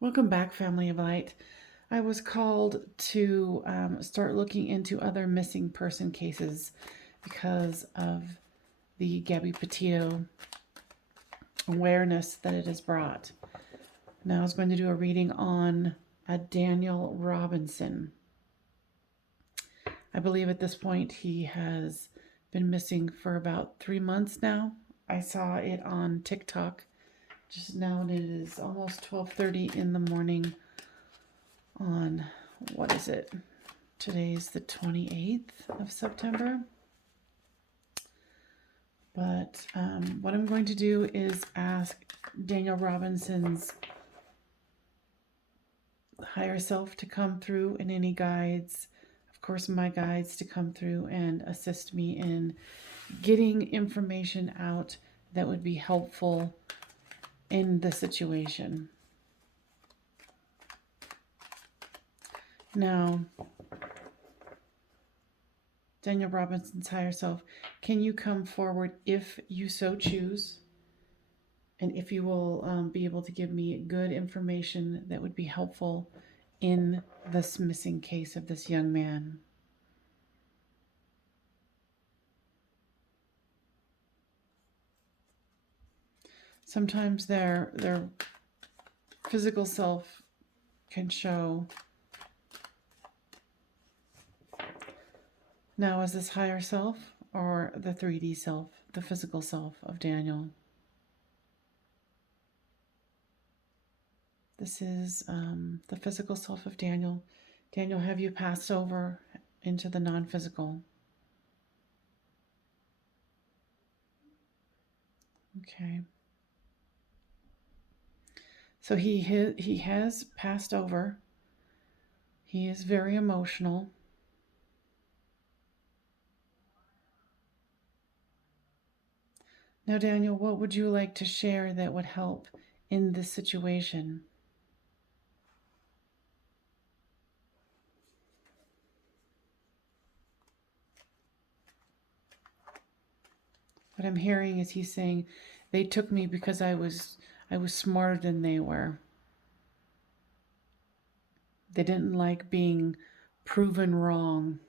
Welcome back, family of light. I was called to start looking into other missing person cases because of the Gabby Petito awareness that it has brought. Now I was going to do a reading on a Daniel Robinson. I believe at this point he has been missing for about 3 months now. I saw it on TikTok just now, and it is almost 12:30 in the morning on, what is it? Today's the 28th of September. But what I'm going to do is ask Daniel Robinson's higher self to come through, and any guides, of course, my guides, to come through and assist me in getting information out that would be helpful in the situation. Now, Daniel Robinson's higher self, can you come forward if you so choose? And if you will be able to give me good information that would be helpful in this missing case of this young man. Sometimes their physical self can show. Now, is this higher self or the 3D self, the physical self of Daniel? This is the physical self of Daniel. Daniel, have you passed over into the non-physical? Okay. So he has passed over. He is very emotional. Now, Daniel, what would you like to share that would help in this situation? What I'm hearing is he's saying, they took me because I was smarter than they were. They didn't like being proven wrong.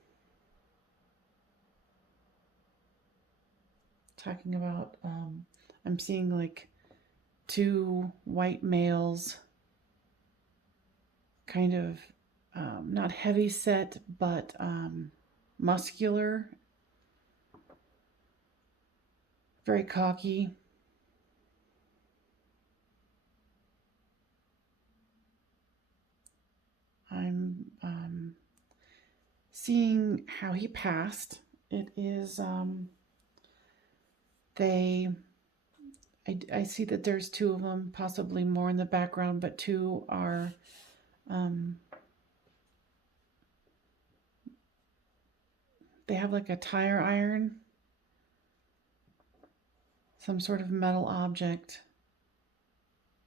Talking about, I'm seeing like two white males, kind of not heavy set, but muscular, very cocky. I'm seeing how he passed. It is I see that there's two of them, possibly more in the background, but two are they have like a tire iron, some sort of metal object,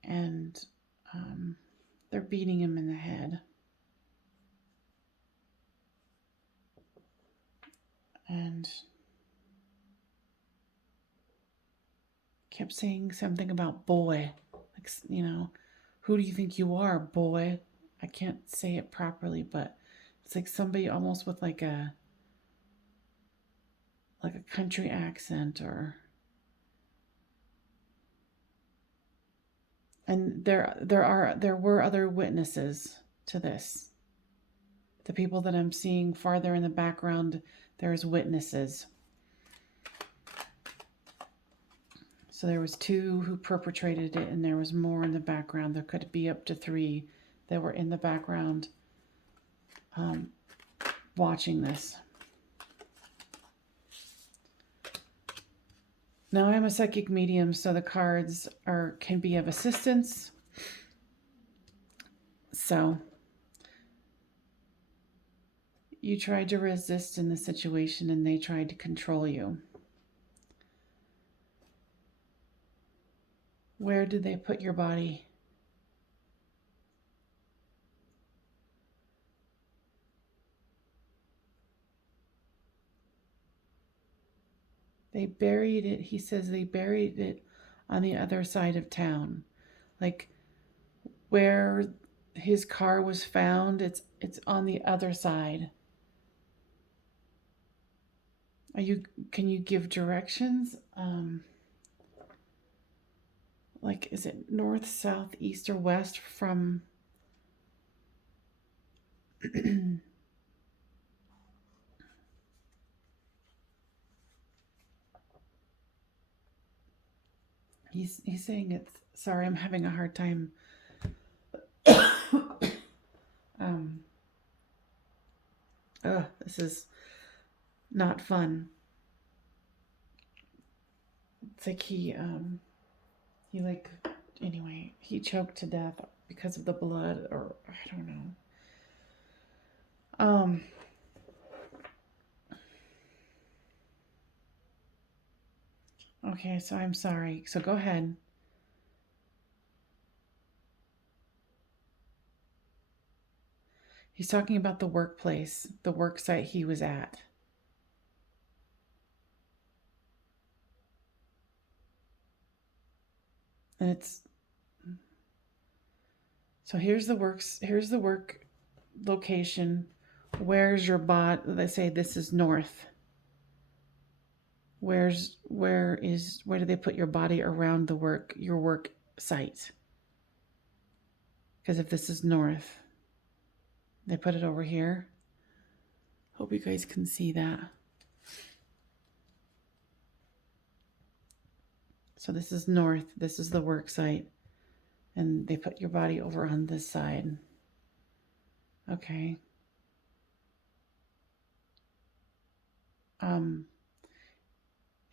and they're beating him in the head. And kept saying something about boy, like, who do you think you are, boy? I can't say it properly, but it's like somebody almost with like a country accent, or. And there were other witnesses to this. The people that I'm seeing farther in the background, there's witnesses. So there was two who perpetrated it, and there was more in the background. There could be up to 3 that were in the background watching this. Now, I'm a psychic medium, so the cards can be of assistance. So you tried to resist in the situation, and they tried to control you. Where did they put your body? They buried it. He says they buried it on the other side of town. Like, where his car was found. It's on the other side. Are you? Can you give directions? Like, is it north, south, east, or west from? He's saying it's. Sorry, I'm having a hard time. um. This is not fun. It's like he like anyway, he choked to death because of the blood, or I don't know. Okay, so I'm sorry. So go ahead. He's talking about the workplace, the work site he was at. And it's so here's the work location. Where's your bot? They say this is north. Where do they put your body around your work site? Because if this is north, they put it over here. Hope you guys can see that. So this is north, this is the work site, and they put your body over on this side. Okay.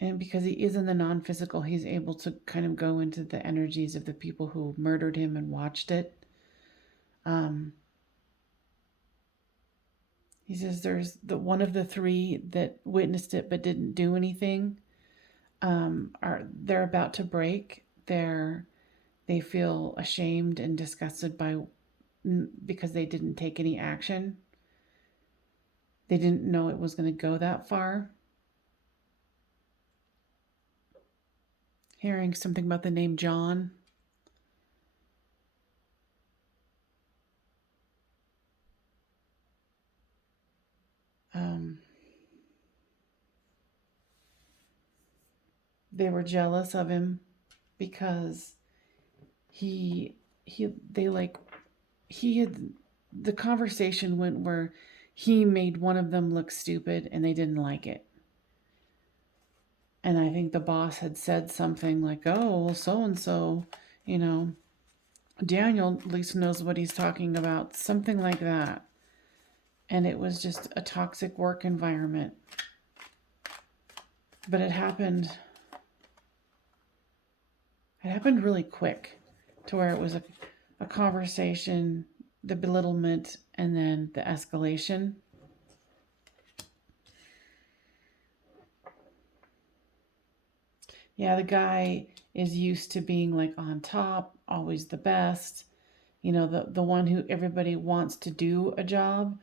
And because he is in the non-physical, he's able to kind of go into the energies of the people who murdered him and watched it. He says there's the one of the three that witnessed it but didn't do anything. They're about to break. They feel ashamed and disgusted because they didn't take any action. They didn't know it was going to go that far. Hearing something about the name John. They were jealous of him because the conversation went where he made one of them look stupid and they didn't like it. And I think the boss had said something like, oh, well, so and so, Daniel at least knows what he's talking about, something like that. And it was just a toxic work environment. But it happened really quick to where it was a conversation, the belittlement, and then the escalation. Yeah, the guy is used to being like on top, always the best, the one who everybody wants to do a job.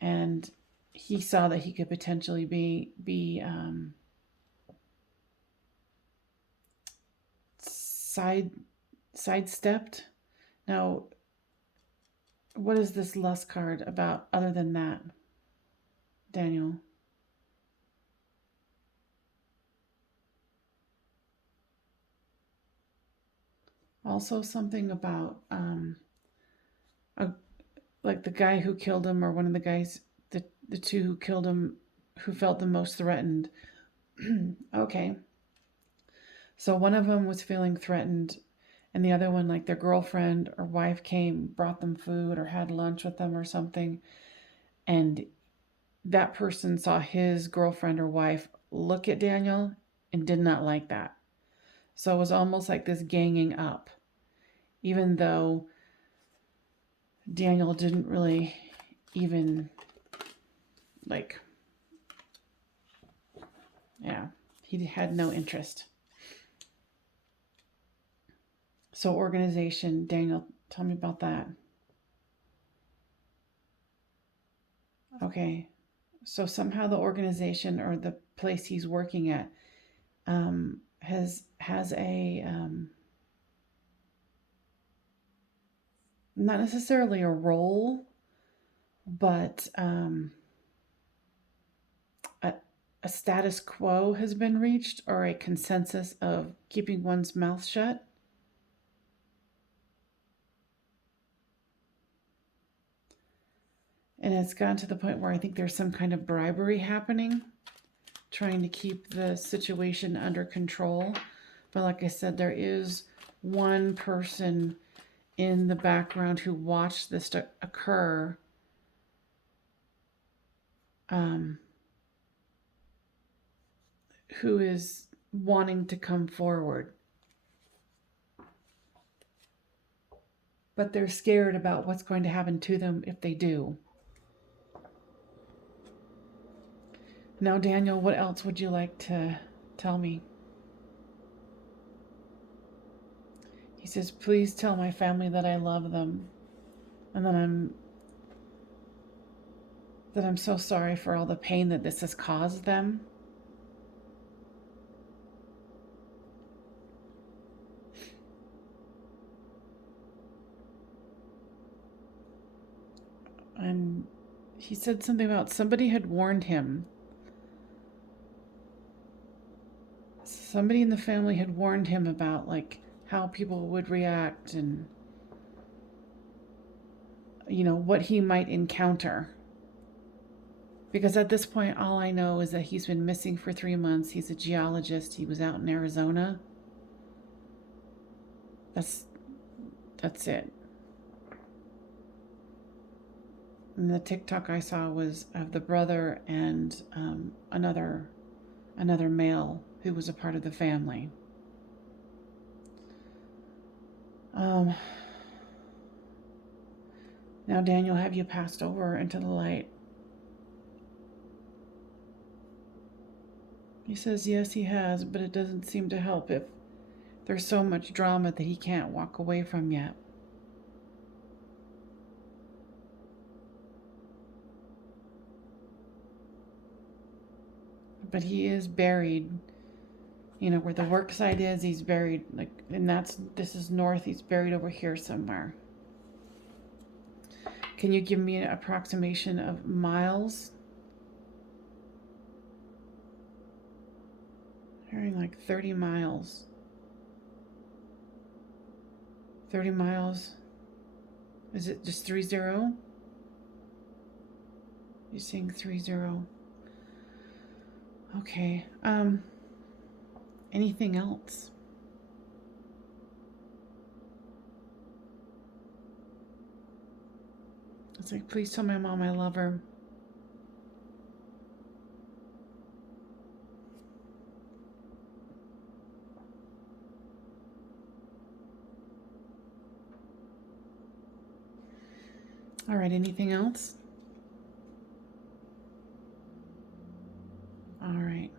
And he saw that he could potentially be sidestepped. Now, what is this lust card about other than that, Daniel? Also something about like the guy who killed him, or one of the guys, the two who killed him, who felt the most threatened. Okay. So one of them was feeling threatened, and the other one, like their girlfriend or wife came, brought them food or had lunch with them or something, and that person saw his girlfriend or wife look at Daniel and did not like that. So it was almost like this ganging up, even though Daniel didn't really even he had no interest. So organization, Daniel, tell me about that. Okay. So somehow the organization or the place he's working at has a not necessarily a role, but a, a status quo has been reached, or a consensus of keeping one's mouth shut. And it's gotten to the point where I think there's some kind of bribery happening, trying to keep the situation under control. But like I said, there is one person in the background who watched this occur, who is wanting to come forward. But they're scared about what's going to happen to them if they do. Now, Daniel, what else would you like to tell me? He says, please tell my family that I love them and that I'm so sorry for all the pain that this has caused them. And he said something about somebody had warned him. Somebody in the family had warned him about like how people would react and what he might encounter. Because at this point, all I know is that he's been missing for 3 months. He's a geologist. He was out in Arizona. That's it. And the TikTok I saw was of the brother and another male who was a part of the family. Now, Daniel, have you passed over into the light? He says, yes, he has, but it doesn't seem to help if there's so much drama that he can't walk away from yet. But he is buried, where the work site is, he's buried, and this is north, he's buried over here somewhere. Can you give me an approximation of miles? Hearing like 30 miles. 30 miles. Is it just 30? You're saying 30. Okay. Anything else? It's like, please tell my mom I love her. All right, anything else? All right.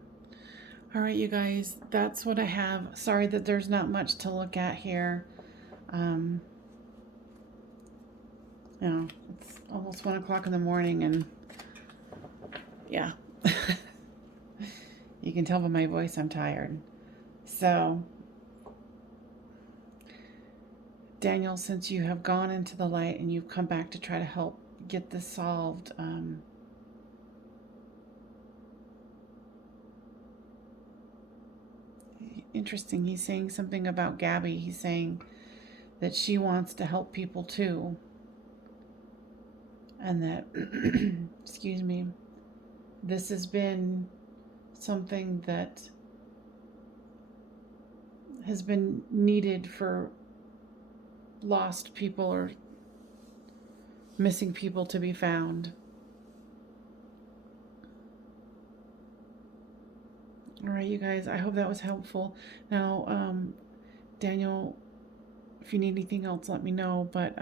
All right, you guys, that's what I have. Sorry that there's not much to look at here. It's almost 1 o'clock in the morning, and yeah. You can tell by my voice I'm tired. So, Daniel, since you have gone into the light and you've come back to try to help get this solved, interesting. He's saying something about Gabby. He's saying that she wants to help people too. And that, excuse me, this has been something that has been needed for lost people or missing people to be found. All right, you guys, I hope that was helpful. Now, Daniel, if you need anything else, let me know. But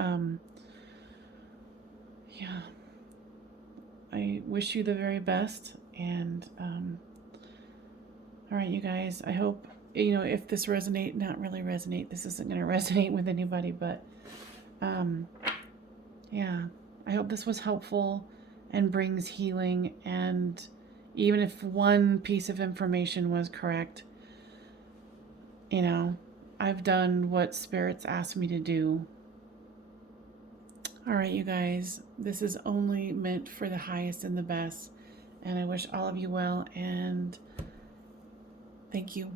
yeah, I wish you the very best. And all right, you guys, I hope, if this not really resonate, this isn't going to resonate with anybody, but yeah, I hope this was helpful and brings healing. And even if one piece of information was correct, I've done what spirits asked me to do. All right, you guys, this is only meant for the highest and the best. And I wish all of you well, and thank you.